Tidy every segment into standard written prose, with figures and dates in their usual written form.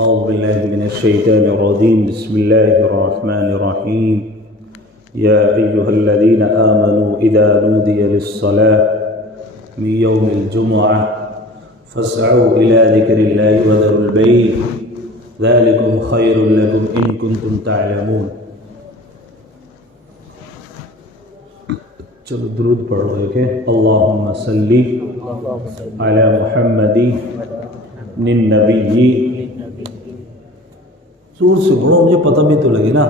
أعوذ بالله من الشيطان الرجيم بسم الله الرحمن الرحيم يا أيها الذين آمنوا إذا نودي للصلاة من يوم الجمعة فاسعوا إلى ذكر الله وذروا البيع ذلكم خير لكم إن كنتم تعلمون. چلو درود پڑھ رہے کہ اللہم صلی علی محمد النبی. زور سے بڑھو مجھے پتہ بھی تو لگے نا.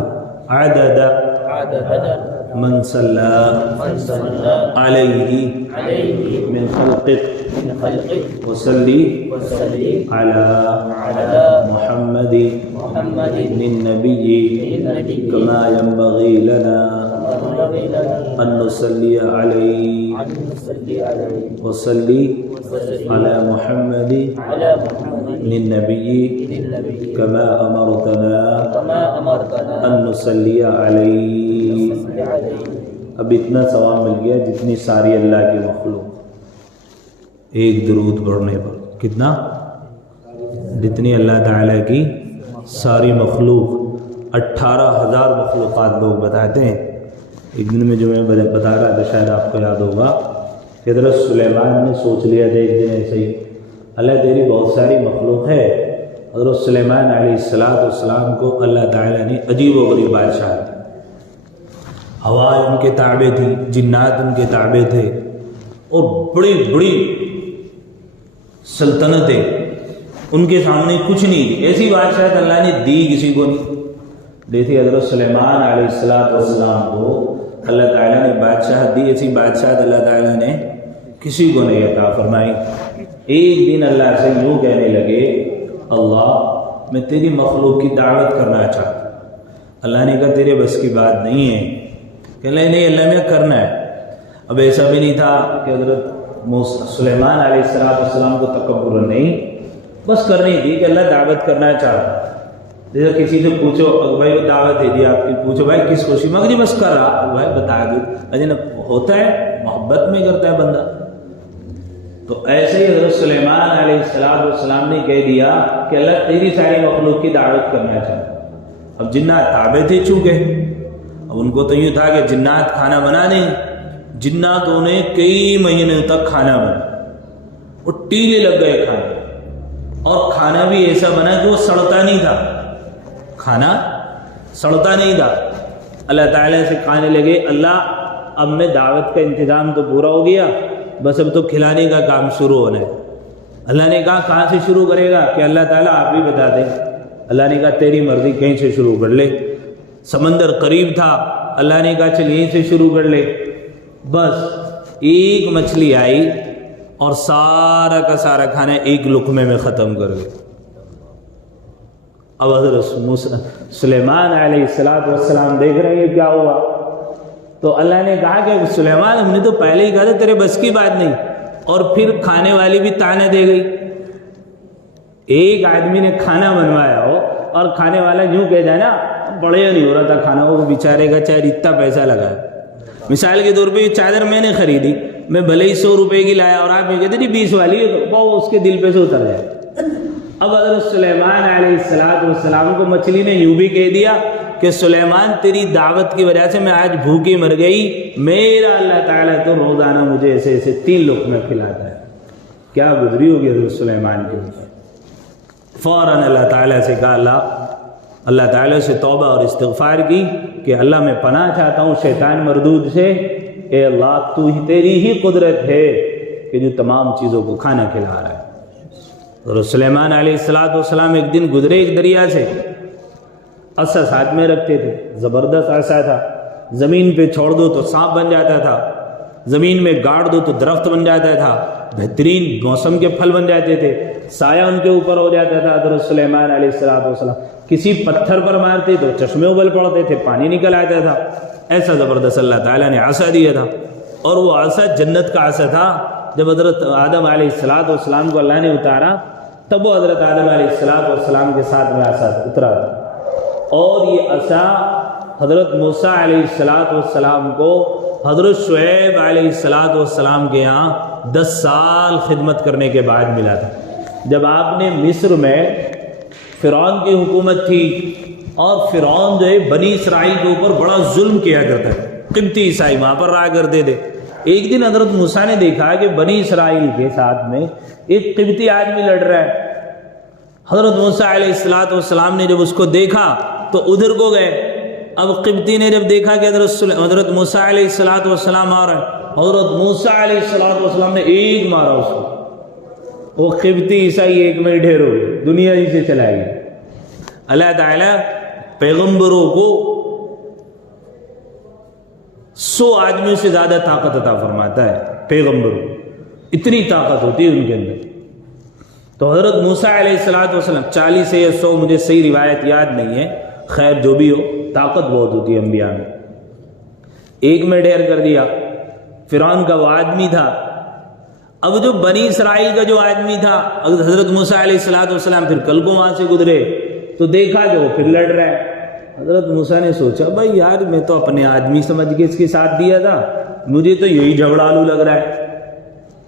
عدد من صلی علیہ من خلقک وصلی علی محمد النبی کما ينبغي لنا أن نصلي عليه وصلي على محمد النبي كما أمرتنا أن نصلي عليه. اب اتنا ثواب مل گیا جتنی ساری اللہ کی مخلوق ایک درود پڑھنے پر. کتنا؟ جتنی اللہ تعالیٰ کی ساری مخلوق 18,000 مخلوقات لوگ بتاتے ہیں. ایک دن میں جو میں بتا رہا تھا شاید آپ کو یاد ہوگا کہ حضرت سلیمان نے سوچ لیا تھا ایک دن ایسے ہی اللہ تیری بہت ساری مخلوق ہے. حضرت سلیمان علیہ السلام کو اللہ تعالیٰ نے عجیب و غریب بادشاہ دی. ہوائیں ان کے تابع تھی, جنات ان کے تابع تھے اور بڑی بڑی سلطنتیں ان کے سامنے کچھ نہیں تھی. ایسی بادشاہت اللہ نے دی کسی کو نہیں دیتی. حضرت سلیمان علیہ السلام کو اللہ تعالیٰ نے بادشاہت دی. ایسی بادشاہت اللہ تعالیٰ نے کسی کو نہیں عطا فرمائی. ایک دن اللہ سے یوں کہنے لگے اللہ میں تیری مخلوق کی دعوت کرنا چاہتا. اللہ نے کہا تیرے بس کی بات نہیں ہے. کہ نہیں اللہ میں کرنا ہے. اب ایسا بھی نہیں تھا کہ حضرت سلیمان علیہ السلام کو تکبر نہیں, بس کرنی تھی کہ اللہ دعوت کرنا چاہتا. جیسے کسی سے پوچھو بھائی وہ دعوت دے دی آپ کی, پوچھو بھائی کس خوشی میں, مگر بس کر رہا بھائی بتا دو. اجن ہوتا ہے محبت میں کرتا ہے بندہ. تو ایسے ہی حضرت سلیمان علیہ السلام نے کہہ دیا کہ اللہ تیری ساری مخلوق کی دعوت کرنا چاہتا. اب جنات تابع تھے چونکہ, اب ان کو تو یوں تھا کہ جنات کھانا بنا نہیں. جناتوں نے کئی مہینے تک کھانا بنا, وہ ٹیلے لگ گئے کھانے, اور کھانا بھی ایسا بنا کہ وہ سڑتا نہیں تھا. کھانا سڑتا نہیں تھا. اللہ تعالیٰ سے کھانے لگے اللہ اب میں دعوت کا انتظام تو پورا ہو گیا, بس اب تو کھلانے کا کام شروع ہونا ہے. اللہ نے کہا کہاں سے شروع کرے گا کہ اللہ تعالیٰ آپ ہی بتا دیں. اللہ نے کہا تیری مرضی کہیں سے شروع کر لے. سمندر قریب تھا, اللہ نے کہا چل یہیں سے شروع کر لے. بس ایک مچھلی آئی اور سارا کا سارا کھانا ایک لقمے میں ختم کر گئے. اب حضرت سلیمان علیہ السلام دیکھ رہے ہیں کیا ہوا. تو اللہ نے کہا کہ سلیمان ہم نے تو پہلے ہی کہا تھا تیرے بس کی بات نہیں. اور پھر کھانے والی بھی تانے دے گئی. ایک آدمی نے کھانا بنوایا ہو اور کھانے والا یوں کہہ جائے نا بڑھیا نہیں ہو رہا تھا کھانا, وہ بیچارے کا چاہے اتنا پیسہ لگا. مثال کے طور پہ یہ چادر میں نے خریدی, میں بھلے ہی 100 روپے کی لایا اور آپ یہ کہتے نہیں 20 والی ہے, تو اس کے دل پہ سے اتر جائے. اب حضرت سلیمان علیہ السلام کو مچھلی نے یوں بھی کہہ دیا کہ سلیمان تیری دعوت کی وجہ سے میں آج بھوکی مر گئی, میرا اللہ تعالیٰ تو روزانہ مجھے ایسے ایسے 3 لقمے کھلاتا ہے. کیا گزری ہوگی حضرت سلیمان کی. فوراً اللہ تعالیٰ سے کہا اللہ تعالیٰ سے توبہ اور استغفار کی کہ اللہ میں پناہ چاہتا ہوں شیطان مردود سے. اے اللہ تو ہی تیری ہی قدرت ہے کہ جو تمام چیزوں کو کھانا کھلا رہا ہے. اور سلیمان علیہ السلام ایک دن گزرے ایک دریا سے. عصا ساتھ میں رکھتے تھے, زبردست عصا تھا. زمین پہ چھوڑ دو تو سانپ بن جاتا تھا, زمین میں گاڑ دو تو درخت بن جاتا تھا, بہترین موسم کے پھل بن جاتے تھے, سایہ ان کے اوپر ہو جاتا تھا. حضرت سلیمان علیہ السلام کسی پتھر پر مارتے تو چشمے ابل پڑتے تھے, پانی نکل آتا تھا. ایسا زبردست اللہ تعالیٰ نے عصا دیا تھا, اور وہ عصا جنت کا عصا تھا. جب حضرت آدم علیہ السلام کو اللہ نے اتارا تب وہ حضرت آدم علیہ السلام کے ساتھ میں عصا اترا تھا. اور یہ عصا حضرت موسیٰ علیہ السلام کو حضرت شعیب علیہ السلام کے یہاں 10 سال خدمت کرنے کے بعد ملا تھا. جب آپ نے مصر میں فرعون کی حکومت تھی، اور فرعون جو ہے بنی اسرائیل کے اوپر بڑا ظلم کیا کرتا ہے، قبطی عیسائی وہاں پر رہا کرتے تھے۔ ایک دن حضرت موسیٰ نے دیکھا کہ بنی اسرائیل کے ساتھ میں ایک قبطی آدمی لڑ رہا ہے۔ حضرت موسیٰ علیہ السلام نے جب اس کو دیکھا تو ادھر کو گئے۔ اب قبطی نے جب دیکھا کہ حضرت موسیٰ علیہ السلام آ رہا ہے، حضرت موسیٰ علیہ السلام نے ایک مارا اس کو، وہ قبطی عیسائی ایک میں ڈھیر ہو گئے، دنیا ہی سے چلا گیا۔ اللہ تعالیٰ پیغمبروں کو 100 آدمیوں سے زیادہ طاقت عطا فرماتا ہے، پیغمبروں اتنی طاقت ہوتی ہے ان کے اندر۔ تو حضرت موسیٰ علیہ السلام 40 یا 100 مجھے صحیح روایت یاد نہیں ہے، خیر جو بھی ہو، طاقت بہت ہوتی ہے انبیاء میں۔ ایک میں ڈھیر کر دیا، فرعون کا وہ آدمی تھا۔ اب جو بنی اسرائیل کا جو آدمی تھا، حضرت موسیٰ علیہ السلام پھر کل کو وہاں سے گزرے تو دیکھا کہ وہ پھر لڑ رہا ہے۔ حضرت موسیٰ نے سوچا بھائی یار میں تو اپنے آدمی سمجھ کے اس کے ساتھ دیا تھا، مجھے تو یہی جھگڑالو لگ رہا ہے۔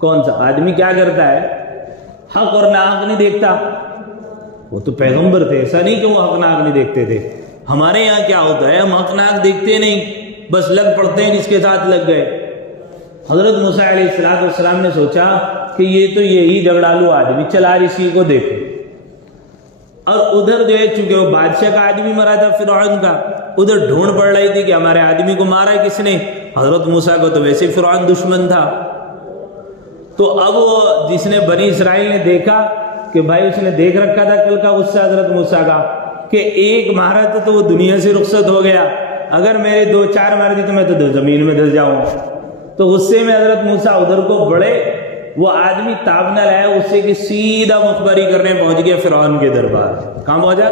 کون سا آدمی کیا کرتا ہے؟ حق اور ناحق نہیں دیکھتا۔ وہ تو پیغمبر تھے، ایسا نہیں کہ وہ حق ناحق نہیں دیکھتے تھے۔ ہمارے یہاں کیا ہوتا ہے، ہم حق ناحق دیکھتے نہیں، بس لگ پڑتے ہیں جس کے ساتھ لگ گئے۔ حضرت موسیٰ علیہ السلام نے سوچا کہ یہ تو یہی جھگڑالو آدمی، چلا اسی کو دیکھو۔ اور ادھر جو ہے چونکہ وہ بادشاہ کا آدمی مرا تھا فرعون کا، ادھر ڈھونڈ پڑ رہی تھی کہ ہمارے آدمی کو مارا ہے کس نے۔ حضرت موسیٰ کو تو ویسے فرعون دشمن تھا۔ تو اب وہ جس نے بنی اسرائیل نے دیکھا کہ بھائی اس نے دیکھ رکھا تھا کل کا غصہ حضرت موسیٰ کا کہ ایک مارا تھا تو وہ دنیا سے رخصت ہو گیا، اگر میرے 2-4 مار دی تو میں تو زمین میں دھس جاؤں۔ تو غصے میں حضرت موسیٰ ادھر کو بڑھے، وہ آدمی تاب نہ لایا اس سے کہ سیدھا مخبری کرنے پہنچ گیا فرعون کے دربار۔ کہاں پہنچا؟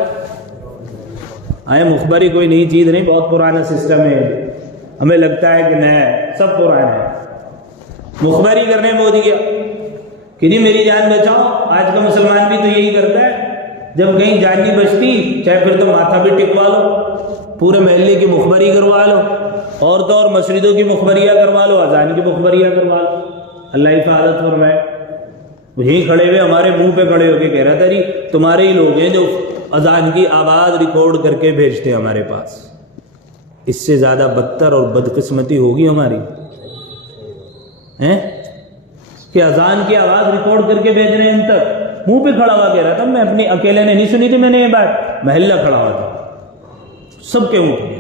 آئے مخبری کوئی نئی چیز نہیں، بہت پرانا سسٹم ہے، ہمیں لگتا ہے کہ نیا ہے، سب پرانا ہے۔ مخبری کرنے پہنچ گیا کہ جی میری جان بچاؤ۔ آج کا مسلمان بھی تو یہی کرتا ہے، جب کہیں جان نہیں بچتی چاہے پھر تو ماتھا بھی ٹکوا لو، پورے محلے کی مخبری کروا لو، عورتوں اور مسجدوں کی مخبریاں کروا لو، اذان کی مخبریاں کروا لو۔ اللہ حفاظت فرمائے۔ یہیں کھڑے ہوئے ہمارے منہ پہ کھڑے ہو کے کہہ رہا تھا جی تمہارے ہی لوگ ہیں جو اذان کی آواز ریکارڈ کر کے بھیجتے ہیں ہمارے پاس۔ اس سے زیادہ بدتر اور بدقسمتی ہوگی ہماری کہ اذان کی آواز ریکارڈ کر کے بھیج رہے ہیں ان تک۔ منہ پہ کھڑا ہوا کہہ رہا تھا، میں اپنی اکیلے نے نہیں سنی تھی میں نے یہ بات، محلہ کھڑا ہوا تھا سب کے منہ پہ۔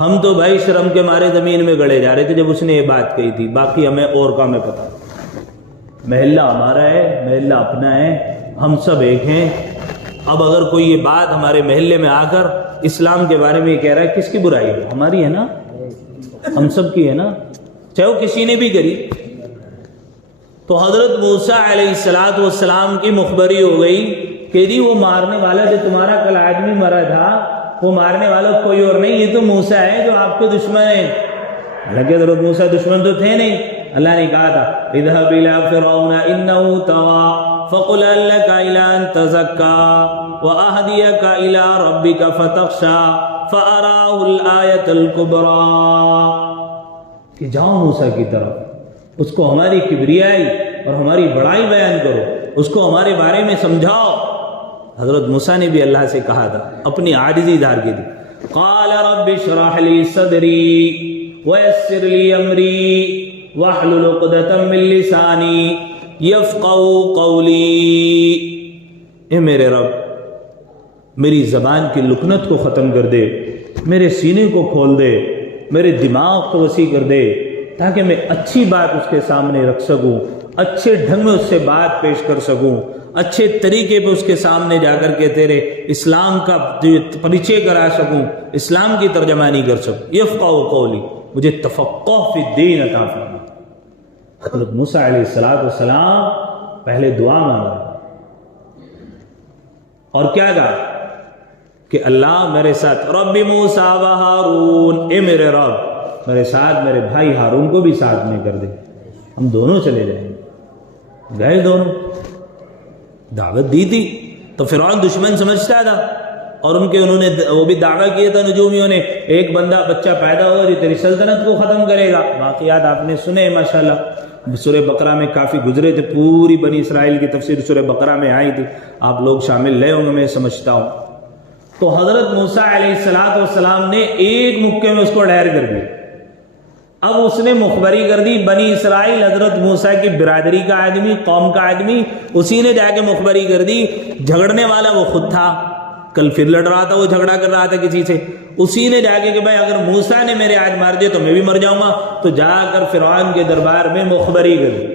ہم تو بھائی شرم کے مارے زمین میں گڑے جا رہے تھے جب اس نے یہ بات کہی تھی، باقی ہمیں اور کا ہمیں پتا۔ محلہ ہمارا ہے، محلہ اپنا ہے، ہم سب ایک ہیں۔ اب اگر کوئی یہ بات ہمارے محلے میں آ کر اسلام کے بارے میں یہ کہہ رہا ہے، کس کی برائی ہے؟ ہماری ہے نا، ہم سب کی ہے نا، چاہے وہ کسی نے بھی کری۔ تو حضرت موسیٰ علیہ السلام کی مخبری ہو گئی کہ جی وہ مارنے والا جو تمہارا کل آدمی مرا تھا، وہ مارنے والا کوئی اور نہیں، یہ تو موسیٰ ہے جو آپ کے دشمن ہے۔ حالانکہ حضرت موسیٰ دشمن تو تھے نہیں، اللہ نے کہا تھا اذهب الى فرعون انه طغى فقل هل لك الى ان تزكى واهديك الى ربك فتخشى فاراه الايه الكبرى، کہ جاؤ موسیٰ کی طرف، اس کو ہماری کبریائی اور ہماری بڑائی بیان کرو، اس کو ہمارے بارے میں سمجھاؤ۔ حضرت موسیٰ نے بھی اللہ سے کہا تھا، اپنی عاجزی ظاہر کی تھی، قال رب اشرح لي صدري ويسر لي امري واحلل عقدة من لساني يفقهوا قولي۔ اے میرے رب میری زبان کی لکنت کو ختم کر دے، میرے سینے کو کھول دے، میرے دماغ کو وسیع کر دے، تاکہ میں اچھی بات اس کے سامنے رکھ سکوں، اچھے ڈھنگ میں اس سے بات پیش کر سکوں، اچھے طریقے پہ اس کے سامنے جا کر کے تیرے اسلام کا پریچے کرا سکوں، اسلام کی ترجمانی کر سکوں۔ یفقہوا قولی، مجھے تفقہ فی الدین عطا فرما۔ حضرت موسیٰ علیہ السلام پہلے دعا مانگا اور کیا کہا کہ اللہ میرے ساتھ، رب موسیٰ و ہارون، اے میرے رب میرے ساتھ میرے بھائی ہارون کو بھی ساتھ میں کر دے، ہم دونوں چلے جائیں گے۔ گئے دونوں، دعوت دی تھی تو فرعون دشمن سمجھتا تھا، اور انہوں نے وہ بھی دعویٰ کیا تھا نجومیوں نے، ایک بچہ پیدا ہوگا جو تیری سلطنت کو ختم کرے گا۔ واقعات آپ نے سنے ماشاءاللہ۔ سورہ بقرہ میں کافی گزرے تھے، پوری بنی اسرائیل کی تفسیر سورہ بقرہ میں آئی تھی، آپ لوگ شامل لے ہوں گے میں سمجھتا ہوں۔ تو حضرت موسیٰ علیہ السلام نے ایک مکے میں اس کو ڈھیر کر دیا۔ اب اس نے مخبری کر دی، بنی اسرائیل حضرت موسیٰ کی برادری کا آدمی، قوم کا آدمی، اسی نے جا کے مخبری کر دی۔ جھگڑنے والا وہ خود تھا، کل پھر لڑ رہا تھا، وہ جھگڑا کر رہا تھا کسی سے، اسی نے جا کے کہ بھائی اگر موسیٰ نے میرے آج مار دیا تو میں بھی مر جاؤں گا، تو جا کر فرعون کے دربار میں مخبری کر دی۔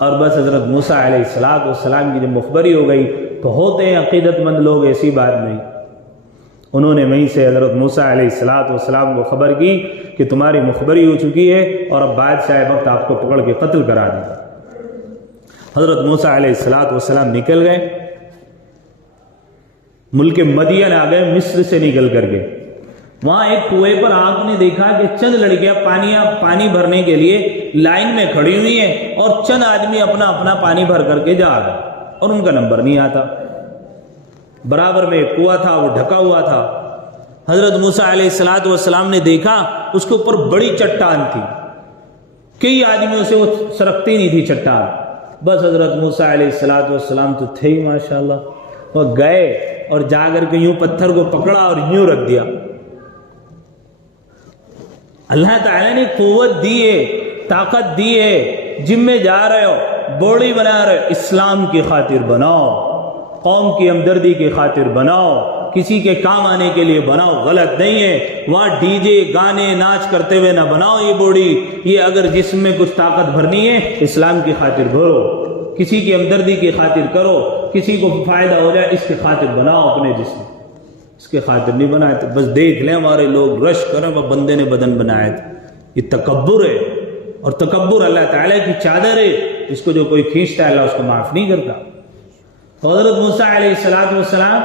اور بس حضرت موسیٰ علیہ السلام کی جب مخبری ہو گئی تو ہوتے ہیں عقیدت مند لوگ، ایسی بات نہیں، انہوں نے وہیں سے حضرت موسیٰ علیہ السلام کو خبر کی کہ تمہاری مخبری ہو چکی ہے اور اب بادشاہ وقت آپ کو پکڑ کے قتل کرا دیا۔ حضرت موسیٰ علیہ السلام نکل گئے، ملک مدین آ گئے، مصر سے نکل کر کے۔ وہاں ایک کنویں پر آپ نے دیکھا کہ چند لڑکیاں پانی بھرنے کے لیے لائن میں کھڑی ہوئی ہیں، اور چند آدمی اپنا اپنا پانی بھر کر کے جا رہے ہیں اور ان کا نمبر نہیں آتا۔ برابر میں ایک کنواں تھا، وہ ڈھکا ہوا تھا۔ حضرت موسیٰ علیہ السلام نے دیکھا اس کے اوپر بڑی چٹان تھی، کئی آدمیوں سے وہ سرکتی نہیں تھی چٹان۔ بس حضرت موسیٰ علیہ السلام تو تھے ہی ماشاءاللہ، وہ گئے اور جا کر کے یوں پتھر کو پکڑا اور یوں رکھ دیا۔ اللہ تعالیٰ نے قوت دی ہے، طاقت دی ہے، جم میں جا رہے ہو، باڈی بنا رہے ہو، اسلام کی خاطر بناؤ، قوم کی ہمدردی کی خاطر بناؤ، کسی کے کام آنے کے لیے بناؤ، غلط نہیں ہے۔ وہاں ڈی جے گانے ناچ کرتے ہوئے نہ بناؤ یہ باڈی، یہ اگر جسم میں کچھ طاقت بھرنی ہے اسلام کی خاطر بھرو، کسی کی ہمدردی کی خاطر کرو، کسی کو فائدہ ہو جائے اس کی خاطر بناؤ اپنے جسم، اس کے خاطر نہیں بنائے تو بس دیکھ لیں ہمارے لوگ رش کریں وہ بندے نے بدن بنائے تھے۔ یہ تکبر ہے، اور تکبر اللہ تعالیٰ کی چادر ہے، اس کو جو کوئی کھینچتا ہے اللہ اس کو معاف نہیں کرتا۔ حضرت موسیٰ علیہ السلام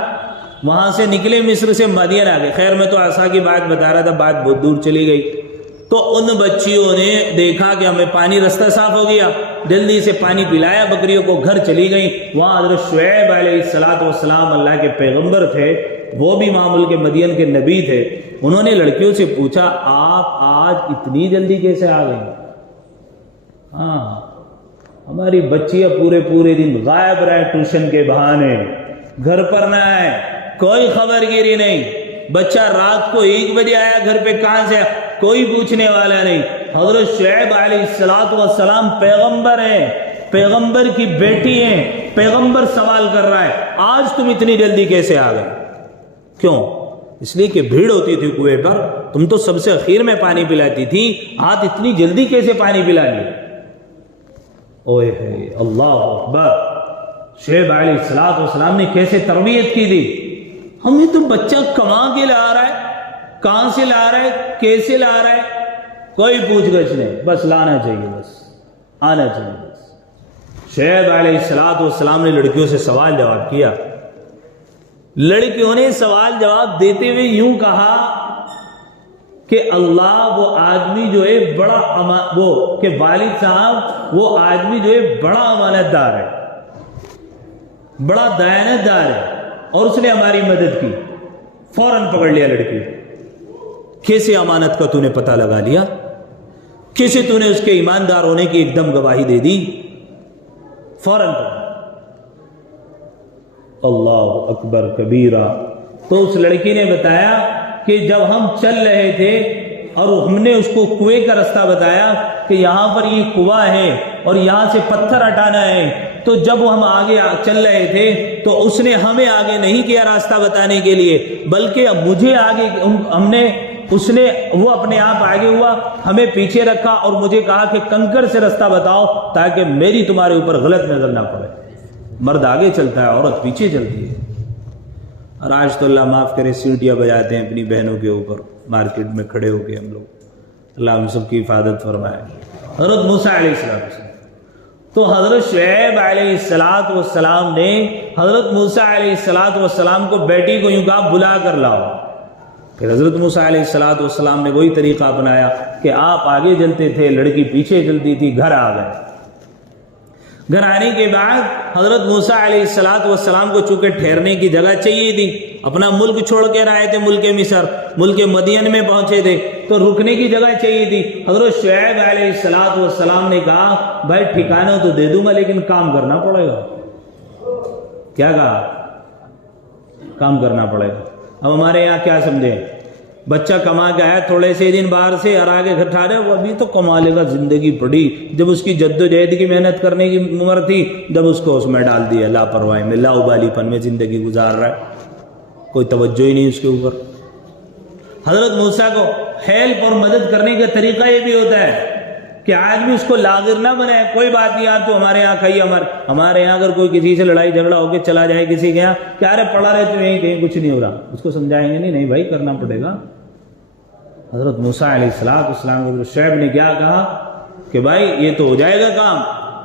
وہاں سے نکلے، مصر سے مدین آ گئے۔ خیر میں تو عصا کی بات بتا رہا تھا، بات بہت دور چلی گئی۔ تو ان بچیوں نے دیکھا کہ ہمیں پانی رستہ صاف ہو گیا، جلدی سے پانی پلایا بکریوں کو، گھر چلی گئی۔ وہاں حضرت شعیب علیہ السلام اللہ کے پیغمبر تھے، وہ بھی معمول کے مدین کے نبی تھے۔ انہوں نے لڑکیوں سے پوچھا آپ آج اتنی جلدی کیسے آ گئیں؟ ہاں ہماری بچیاں پورے دن غائب رہے ٹیوشن کے بہانے، گھر پر نہ آئے، کوئی خبر گیری نہیں، بچہ رات کو 1 بجے آیا گھر پہ کہاں سے، کوئی پوچھنے والا نہیں۔ حضرت شعیب علیہ السلام پیغمبر ہیں، پیغمبر کی بیٹی ہیں، پیغمبر سوال کر رہا ہے آج تم اتنی جلدی کیسے آ گئے؟ کیوں؟ اس لیے کہ بھیڑ ہوتی تھی کنویں پر، تم تو سب سے اخیر میں پانی پلاتی تھی، آج اتنی جلدی کیسے پانی پلا لی؟ اوہ اللہ اکبر، شعیب علیہ السلام نے کیسے تربیت کی تھی۔ ہمیں تو بچہ کما کے لا رہا ہے، کہاں سے لا رہا ہے، کیسے لا رہا ہے، کوئی پوچھ گچھ نہیں، بس لانا چاہیے، بس آنا چاہیے بس۔ شعیب علیہ السلام نے لڑکیوں سے سوال جواب کیا۔ لڑکیوں نے سوال جواب دیتے ہوئے یوں کہا کہ اللہ وہ آدمی جو ہے بڑا وہ کہ والد صاحب وہ آدمی جو ہے بڑا امانت دار ہے، بڑا دیانت دار ہے، اور اس نے ہماری مدد کی۔ فوراً پکڑ لیا لڑکی، کیسے امانت کا تو نے پتہ لگا لیا، کیسے تو نے اس کے ایماندار ہونے کی ایک دم گواہی دے دی؟ فوراً پکڑ۔ اللہ اکبر کبیرہ۔ تو اس لڑکی نے بتایا کہ جب ہم چل رہے تھے اور ہم نے اس کو کنویں کا رستہ بتایا کہ یہاں پر یہ کنواں ہے اور یہاں سے پتھر ہٹانا ہے، تو جب ہم آگے چل رہے تھے تو اس نے ہمیں آگے نہیں کیا راستہ بتانے کے لیے، بلکہ مجھے آگے وہ اپنے آپ آگے ہوا، ہمیں پیچھے رکھا اور مجھے کہا کہ کنکر سے رستہ بتاؤ تاکہ میری تمہارے اوپر غلط نظر نہ پڑے۔ مرد آگے چلتا ہے، عورت پیچھے چلتی ہے۔ اور آج تو اللہ معاف کرے سیٹیاں بجاتے ہیں اپنی بہنوں کے اوپر مارکیٹ میں کھڑے ہو کے ہم لوگ، اللہ ہم سب کی حفاظت فرمائے۔ حضرت موسیٰ علیہ السلام، تو حضرت شعیب علیہ السلام نے حضرت موسیٰ علیہ السلام کو بیٹی کو یوں کہا بلا کر لاؤ۔ پھر حضرت موسیٰ علیہ السلام نے وہی طریقہ اپنایا کہ آپ آگے چلتے تھے، لڑکی پیچھے چلتی تھی، گھر آ گئے۔ گھر آنے کے بعد حضرت موسیٰ علیہ السلام کو چونکہ ٹھہرنے کی جگہ چاہیے تھی، اپنا ملک چھوڑ کے آئے تھے، ملک مصر، ملک مدین میں پہنچے تھے، تو رکنے کی جگہ چاہیے تھی۔ حضرت شعیب علیہ السلام نے کہا بھائی ٹھکانہ تو دے دوں گا لیکن کام کرنا پڑے گا۔ کیا کہا؟ کام کرنا پڑے گا۔ اب ہمارے یہاں کیا سمجھے، بچہ کما کے آیا تھوڑے سے دن باہر سے اور آگے گھر ٹھا رہے، وہ ابھی تو کما لے گا، زندگی پڑی، جب اس کی جد و جہد کی محنت کرنے کی عمر تھی جب اس کو اس میں ڈال دیا لاپرواہی میں، لاؤبالی پن میں زندگی گزار رہا ہے، کوئی توجہ ہی نہیں اس کے اوپر۔ حضرت موسیٰ کو ہیلپ اور مدد کرنے کا طریقہ یہ بھی ہوتا ہے کہ آدمی اس کو لاغر نہ بنائے، کوئی بات نہیں یار تو ہمارے یہاں کھائی، ہمارے یہاں اگر کوئی کسی سے لڑائی جھگڑا ہو کے چلا جائے کسی کے یہاں، کیا رے پڑا رہے تو یہیں کہیں کچھ نہیں ہو رہا، اس کو سمجھائیں گے نہیں بھائی کرنا پڑے گا۔ حضرت موسیٰ علیہ السلام کو شعیب نے کیا کہا کہ بھائی یہ تو ہو جائے گا کام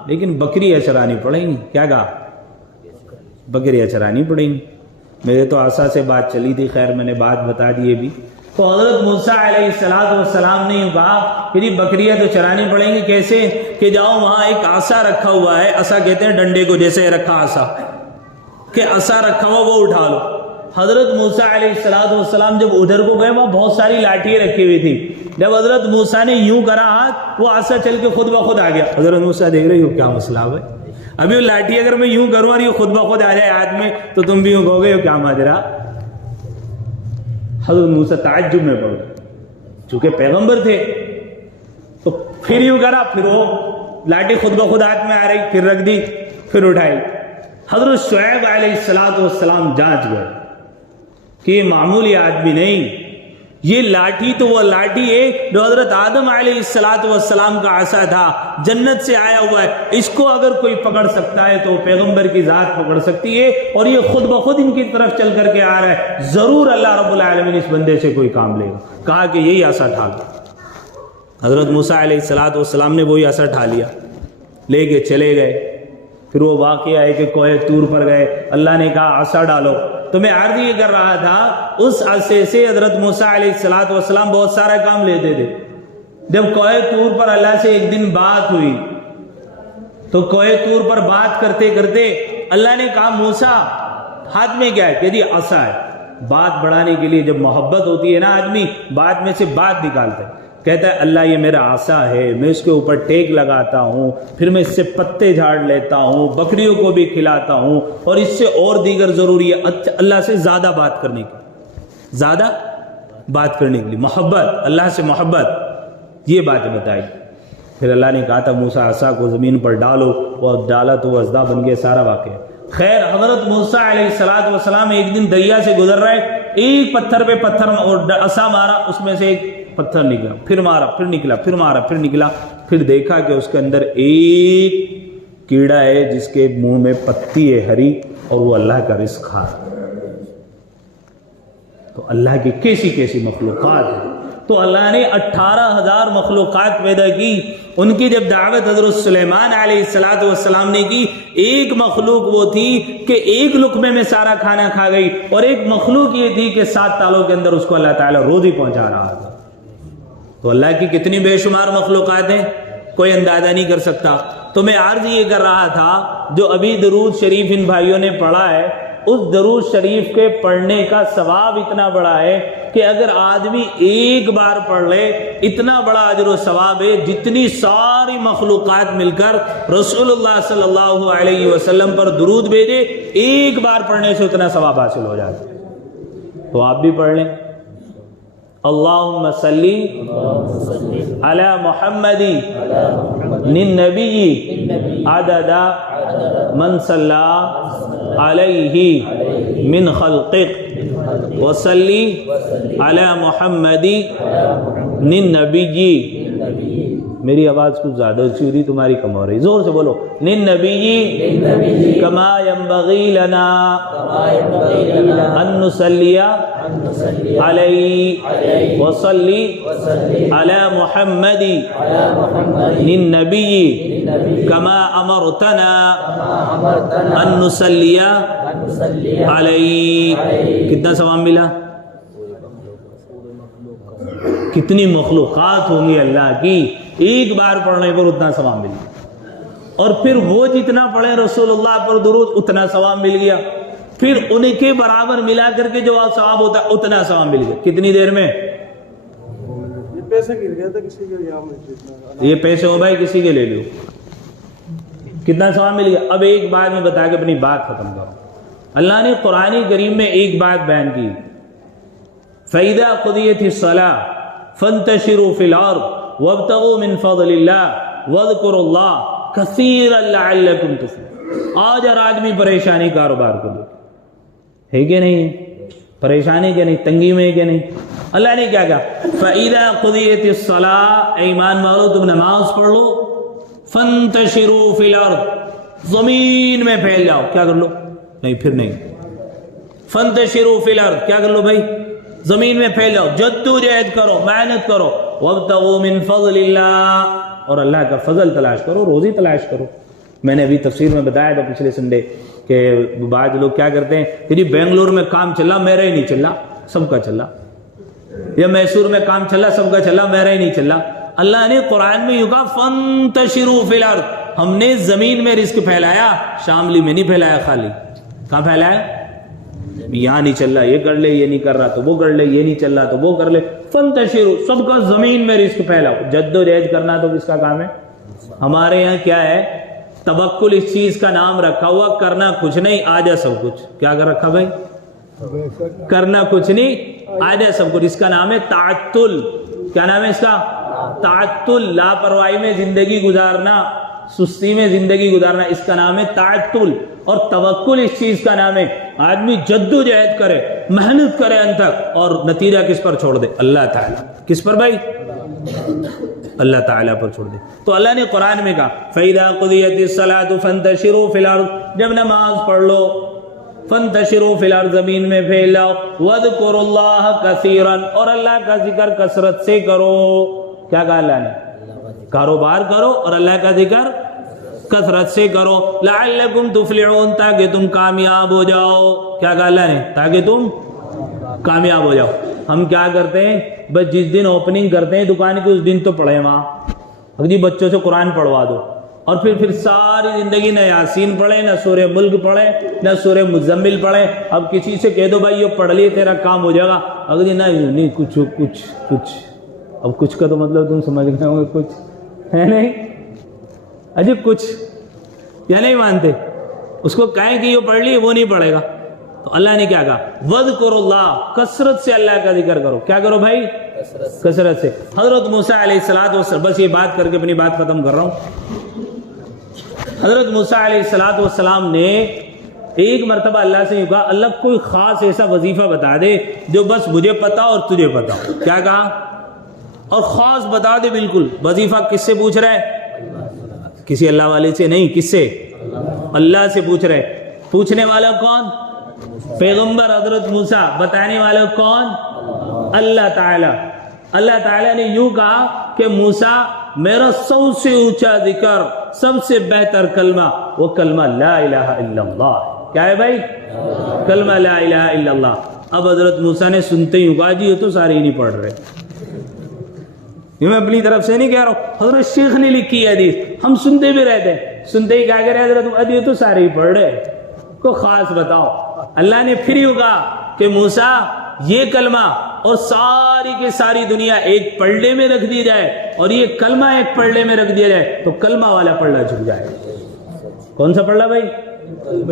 لیکن بکریاں چرانی پڑیں گی۔ کیا کہا؟ بکریاں چرانی پڑیں گی۔ میرے تو آسا سے بات چلی تھی، خیر میں نے بات بتا دی بھی۔ تو حضرت موسیٰ علیہ السلام نے کہا کہ بکریاں تو چرانی پڑیں گی، کیسے کہ جاؤ وہاں ایک عصا رکھا ہوا ہے، عصا کہتے ہیں ڈنڈے کو، جیسے رکھا عصا کہ عصا رکھا ہوا وہ اٹھا لو۔ حضرت موسیٰ علیہ السلام جب ادھر کو گئے وہاں بہت ساری لاٹھیاں رکھی ہوئی تھی، جب حضرت موسیٰ نے یوں کرا ہاتھ، وہ عصا چل کے خود بخود آ گیا۔ حضرت موسیٰ دیکھ رہے ہو کیا مسئلہ ہے، ابھی وہ لاٹھی اگر میں یوں کروں اور یہ خود بخود آ جائے ہاتھ میں تو تم بھی یوں کہو گے کیا ماجرا۔ حضرت موسیٰ تعجب میں پڑ گئے، چونکہ پیغمبر تھے، تو پھر یوں کرا، پھر وہ لاٹھی خود بخود ہاتھ میں آ رہی، پھر رکھ دی، پھر اٹھائی۔ حضرت شعیب علیہ السلام جانچ گئے کہ یہ معمولی آدمی نہیں، یہ لاٹھی تو وہ لاٹھی ہے جو حضرت آدم علیہ السلام کا عصا تھا، جنت سے آیا ہوا ہے، اس کو اگر کوئی پکڑ سکتا ہے تو پیغمبر کی ذات پکڑ سکتی ہے، اور یہ خود بخود ان کی طرف چل کر کے آ رہا ہے، ضرور اللہ رب العالمین اس بندے سے کوئی کام لے گا۔ کہا کہ یہی عصا ٹھا لو۔ حضرت موسیٰ علیہ السلام نے وہی عصا ٹھا لیا، لے کے چلے گئے۔ پھر وہ واقعہ ہے کہ کوہ طور پر گئے، اللہ نے کہا عصا ڈالو۔ تو میں عرض یہ کر رہا تھا اس عصے سے حضرت موسیٰ علیہ السلام بہت سارا کام لیتے تھے۔ جب کوہ طور پر اللہ سے ایک دن بات ہوئی تو کوہ طور پر بات کرتے کرتے اللہ نے کہا موسیٰ ہاتھ میں کیا ہے؟ کہ جی عصا ہے۔ بات بڑھانے کے لیے جب محبت ہوتی ہے نا آدمی بات میں سے بات نکالتا ہے، کہتا ہے اللہ یہ میرا عصا ہے، میں اس کے اوپر ٹیک لگاتا ہوں، پھر میں اس سے پتے جھاڑ لیتا ہوں، بکریوں کو بھی کھلاتا ہوں، اور اس سے اور دیگر ضروری ہے اللہ سے زیادہ بات کرنے کی، زیادہ بات کرنے کے لیے محبت، اللہ سے محبت، یہ بات بتائی۔ پھر اللہ نے کہا تھا موسیٰ عصا کو زمین پر ڈالو، اور ڈالا تو وہ اژدہا بن گیا، سارا واقعہ۔ خیر حضرت موسیٰ علیہ السلام ایک دن دریا سے گزر رہے، ایک پتھر پہ پتھر اور عصا مارا، اس میں سے ایک پتھر نکلا، پھر مارا، پھر نکلا، پھر مارا، پھر نکلا، پھر دیکھا کہ اس کے اندر ایک کیڑا ہے جس کے منہ میں پتی ہے ہری، اور وہ اللہ کا رزق کھا رہا ہے۔ تو اللہ کی کیسی کیسی مخلوقات ہیں۔ تو اللہ نے 18,000 مخلوقات پیدا کی، ان کی جب دعوت حضرت سلیمان علیہ السلام نے کی، ایک مخلوق وہ تھی کہ ایک لقمے میں سارا کھانا کھا گئی، اور ایک مخلوق یہ تھی کہ 7 تالوں کے اندر اس کو اللہ تعالیٰ روزی پہنچا رہا تھا۔ تو اللہ کی کتنی بے شمار مخلوقات ہیں، کوئی اندازہ نہیں کر سکتا۔ تو میں عرض یہ کر رہا تھا جو ابھی درود شریف ان بھائیوں نے پڑھا ہے، اس درود شریف کے پڑھنے کا ثواب اتنا بڑا ہے کہ اگر آدمی ایک بار پڑھ لے اتنا بڑا اجر و ثواب ہے جتنی ساری مخلوقات مل کر رسول اللہ صلی اللہ علیہ وسلم پر درود بھیجے، ایک بار پڑھنے سے اتنا ثواب حاصل ہو جاتا ہے۔ تو آپ بھی پڑھ لیں، اللہم صلی علی محمد للنبی عدد من صلی علیہ من خلقک وصلی علی محمد للنبی۔ میری آواز کچھ زیادہ اچھی ہو رہی، تمہاری کم ہو رہی، زور سے بولو، للنبی کما ینبغی لنا ان نصلی علیہ وصلی علی محمد للنبی کما امرتنا ان نصلی علیہ۔ کتنا ثواب ملا؟ کتنی مخلوقات ہوں گی اللہ کی، ایک بار پڑھنے پر اتنا ثواب ملا۔ اور پھر وہ جتنا پڑھے رسول اللہ پر درود اتنا ثواب مل گیا، پھر ان کے برابر ملا کر کے جو ثواب ہوتا ہے اتنا ثواب مل گیا۔ کتنی دیر میں؟ یہ پیسہ گر گیا تھا کسی کے یہاں میں، یہ پیسے ہو بھائی کسی کے لے لو، کتنا ثواب مل گیا۔ اب ایک بات میں بتا کے اپنی بات ختم کروں۔ اللہ نے قرآن کریم میں ایک بات بیان کی، فَإِذَا قُضِيَتِ الصَّلَاةُ فَانتَشِرُوا فِي الْأَرْضِ وَابْتَغُوا مِنْ فَضْلِ اللَّهِ وَاذْكُرُوا اللَّهَ كَثِيرًا لَعَلَّكُمْ تُفْلِحُونَ۔ آج ہر آدمی پریشانی کاروبار کو لے ہے کہ نہیں؟ پریشانی کہ نہیں؟ تنگی میں ہے کہ نہیں؟ اللہ نے کیا کہا؟ فَإِذَا قُضِيَتِ الصَّلَاةُ، ایمان والو تم نماز پڑھ لو، فَانتَشِرُوا فِي الْأَرْضِ، زمین میں پھیل جاؤ، کیا کر لو؟ نہیں پھر نہیں، فَانتَشِرُوا فِي الْأَرْضِ، کیا کر لو بھائی؟ زمین میں پھیل جاؤ، جدوجہد کرو، محنت کرو، وَابْتَغُوا مِنْ فَضْلِ اللَّهِ، اور اللہ کا فضل تلاش کرو، روزی تلاش کرو۔ میں نے ابھی تفسیر میں بتایا تھا پچھلے سنڈے کہ بعض لوگ کیا کرتے ہیں کہ جی بنگلور میں کام چلا میرا ہی نہیں چلا، سب کا چلا، یا میسور میں کام چلا سب کا چلا، میرا ہی نہیں چلا۔ اللہ نے قرآن میں یوں کہا فَانتَشِرُوا فِي الْأَرْضِ، ہم نے زمین میں رزق پھیلایا، شاملی میں نہیں پھیلایا، خالی کہاں پھیلایا؟ یہاں نہیں چل رہا یہ کر لے، یہ نہیں کر رہا تو وہ کر لے، یہ نہیں چل رہا تو وہ کر لے، فَانتَشِرُوا، سب کا زمین میں رزق پھیلاؤ۔ جد و جہد کرنا تو کس کا کام ہے؟ ہمارے یہاں کیا ہے؟ توکل اس چیز کا نام رکھا ہوا، کرنا کچھ نہیں آجا سب کچھ۔ کیا کر رکھا بھائی؟ کرنا کچھ نہیں آجا سب کچھ، اس کا نام ہے تعتل۔ کیا نام ہے اس کا؟ تعتل، لاپرواہی میں زندگی گزارنا، سستی میں زندگی گزارنا، اس کا نام ہے تعتل۔ اور توکل اس چیز کا نام ہے آدمی جد و جہد کرے، محنت کرے ان تک، اور نتیجہ کس پر چھوڑ دے؟ اللہ تعالیٰ۔ کس پر بھائی؟ اللہ تعالیٰ پر چھوڑ دے۔ تو اللہ نے قرآن میں کہا فَإِذَا قُضِيَتِ الصَّلَاةُ فَانتَشِرُوا فِي الْأَرْضِ، جب نماز پڑھ لو فَانتَشِرُوا فِي الْأَرْضِ، زمین میں پھیل جاؤ، وَاذْكُرُوا اللَّهَ كَثِيرًا، اور اللہ کا ذکر کثرت سے کرو۔ کیا کہا اللہ نے؟ کاروبار کرو اور اللہ کا ذکر کثرت سے کرو، لَعَلَّكُمْ تُفْلِحُونَ، تاکہ تم کامیاب ہو جاؤ۔ کیا کہا اللہ نے؟ تاکہ تم کامیاب ہو جاؤ۔ ہم کیا کرتے ہیں بس جس دن اوپننگ کرتے ہیں دکان کی اس دن تو پڑھیں وہاں، جی بچوں سے قرآن پڑھوا دو، اور پھر ساری زندگی نہ یاسین پڑھیں، نہ سورہ ملک پڑھیں، نہ سورہ مزمل پڑھیں۔ اب کسی سے کہہ دو بھائی یہ پڑھ لیے تیرا کام ہو جائے گا، اگر جی نہیں کچھ کچھ کچھ، اب کچھ کا تو مطلب تم سمجھ گئے ہوں گے، کچھ ہے نہیں، اجی کچھ یا نہیں مانتے، اس کو کہیں کہ یہ پڑھ لیے وہ نہیں پڑھے گا۔ تو اللہ نے کیا کہا؟ وَاذْكُرُوا اللَّهَ، کثرت سے اللہ کا ذکر کرو۔ کیا کرو بھائی؟ کثرت سے۔ حضرت موسیٰ علیہ السلام، بس یہ بات کر کے اپنی بات ختم کر رہا ہوں۔ حضرت موسیٰ علیہ السلام نے ایک مرتبہ اللہ سے کہا اللہ کوئی خاص ایسا وظیفہ بتا دے جو بس مجھے پتا اور تجھے پتا۔ کیا کہا؟ اور خاص بتا دے بالکل۔ وظیفہ کس سے پوچھ رہا ہے؟ کسی اللہ والے سے نہیں، کس سے؟ اللہ سے پوچھ رہے۔ پوچھنے والا کون؟ پیغمبر حضرت موسیٰ۔ بتانے والا کون؟ اللہ تعالیٰ۔ اللہ تعالیٰ نے یوں کہا کہ موسیٰ میرا سب سے اونچا ذکر، سب سے بہتر کلمہ وہ کلمہ لا الہ الا اللہ۔ کیا ہے بھائی؟ کلمہ لا الہ الا اللہ۔ اب حضرت موسیٰ نے سنتے ہی کہا جی یہ تو سارے ہی نہیں پڑھ رہے، یہ میں اپنی طرف سے نہیں کہہ رہا ہوں، حضرت شیخ نے لکھی ہے حدیث، ہم سنتے بھی رہتے ہیں، سنتے ہی کیا کہہ رہے حضرت یہ تو سارے ہی پڑھ رہے، کو خاص بتاؤ۔ اللہ نے پھر یوں کہا کہ موسیٰ یہ کلمہ اور ساری کی ساری دنیا ایک پلڑے میں رکھ دی جائے اور یہ کلمہ ایک پلڑے میں رکھ دیا جائے تو کلمہ والا پلڑا جھک جائے۔ کون سا پلڑا بھائی؟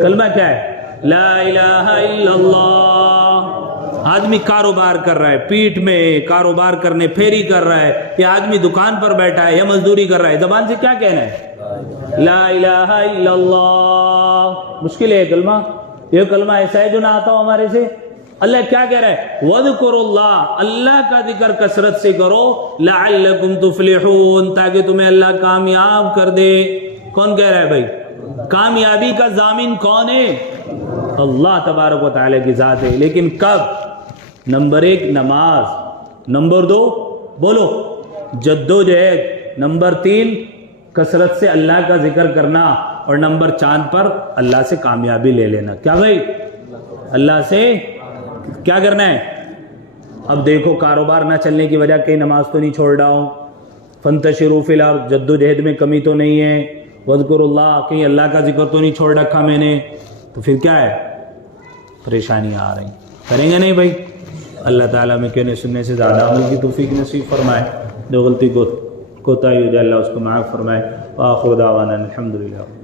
کلمہ کیا ہے؟ لا الہ الا اللہ۔ آدمی کاروبار کر رہا ہے، پیٹھ میں کاروبار کرنے پھیری کر رہا ہے، یا آدمی دکان پر بیٹھا ہے یا مزدوری کر رہا ہے، زبان سے کیا کہنا ہے؟ لا الہ الا اللہ۔ مشکل ہے کلمہ، یہ کلمہ ایسا ہے جو نہ آتا ہو ہمارے سے۔ اللہ کیا کہہ رہا ہے؟ وَاذْكُرُوا اللَّهَ، اللہ کا ذکر کثرت سے کرو، لَعَلَّكُمْ تُفْلِحُونَ، تاکہ تمہیں اللہ کامیاب کر دے۔ کون کہہ رہا ہے بھائی؟ کامیابی کا ضامن کون ہے؟ اللہ تبارک و تعالیٰ کی ذات ہے، لیکن کب؟ نمبر 1 نماز، نمبر 2 بولو جد و جہد، نمبر 3 کثرت سے اللہ کا ذکر کرنا، اور نمبر 4 پر اللہ سے کامیابی لے لینا۔ کیا بھائی؟ اللہ سے کیا کرنا ہے؟ اب دیکھو کاروبار نہ چلنے کی وجہ کہیں نماز تو نہیں چھوڑ رہا ہوں، فانتشروا فی الارض، جد و جہد میں کمی تو نہیں ہے، وذکر اللہ، کہیں اللہ کا ذکر تو نہیں چھوڑ رکھا میں نے، تو پھر کیا ہے؟ پریشانیاں آ رہی ہیں. کریں گے نہیں بھائی؟ اللہ تعالیٰ میں کہنے سننے سے زیادہ عمل کی توفیق نصیب فرمائے. جو غلطی کوتاہی ہو جائے اللہ اس کو معاف فرمائے. وآخر دعوانا الحمدللہ.